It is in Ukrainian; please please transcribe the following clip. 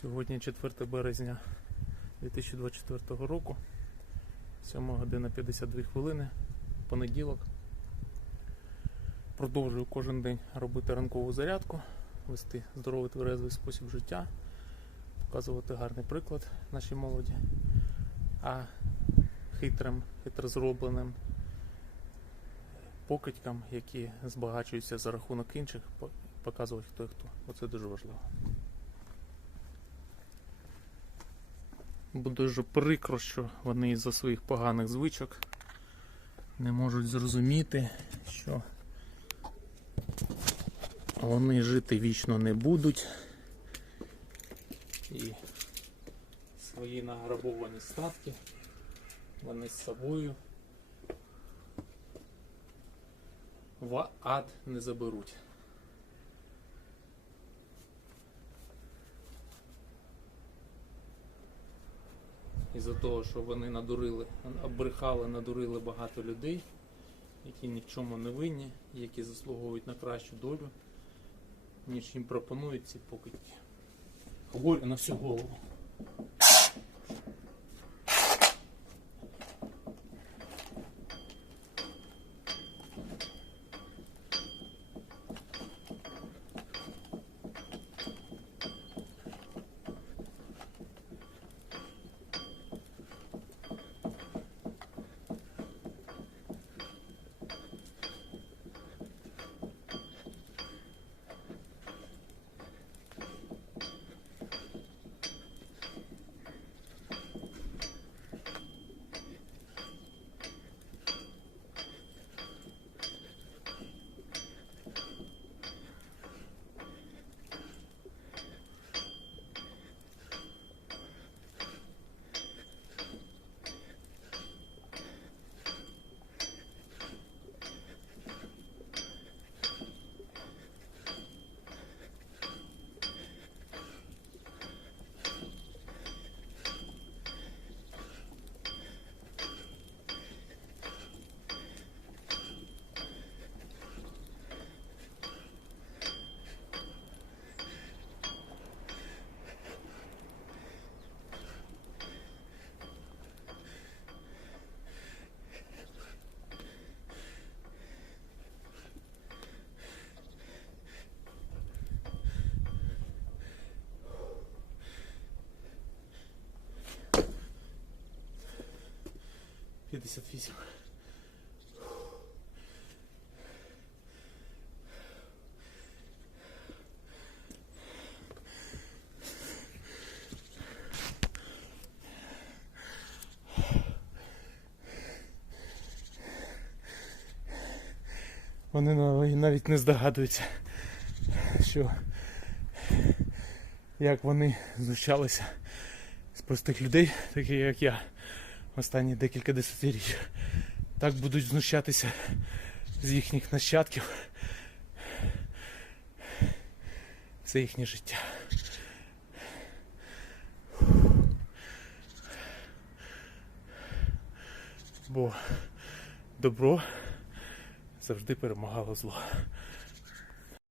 Сьогодні 4 березня 2024 року, 7 година 52 хвилини, понеділок. Продовжую кожен день робити ранкову зарядку, вести здоровий тверезий спосіб життя, показувати гарний приклад нашій молоді, а хитрим, хитро зробленим покидькам, які збагачуються за рахунок інших, показувати хто і хто. Оце дуже важливо. Бо дуже прикро, що вони із-за своїх поганих звичок не можуть зрозуміти, що вони жити вічно не будуть. І свої награбовані статки вони з собою в ад не заберуть. Із-за того, що вони надурили, обрехали, надурили багато людей, які ні в чому не винні, які заслуговують на кращу долю, ніж їм пропонують ці покидьки. Горі на всю голову. П'ятдесят вісім. Вони навіть не здогадуються, що як вони знущалися з простих людей, таких як я, останні декілька десятиріч. Так будуть знущатися з їхніх нащадків. Все їхнє життя. Бо добро завжди перемагало зло.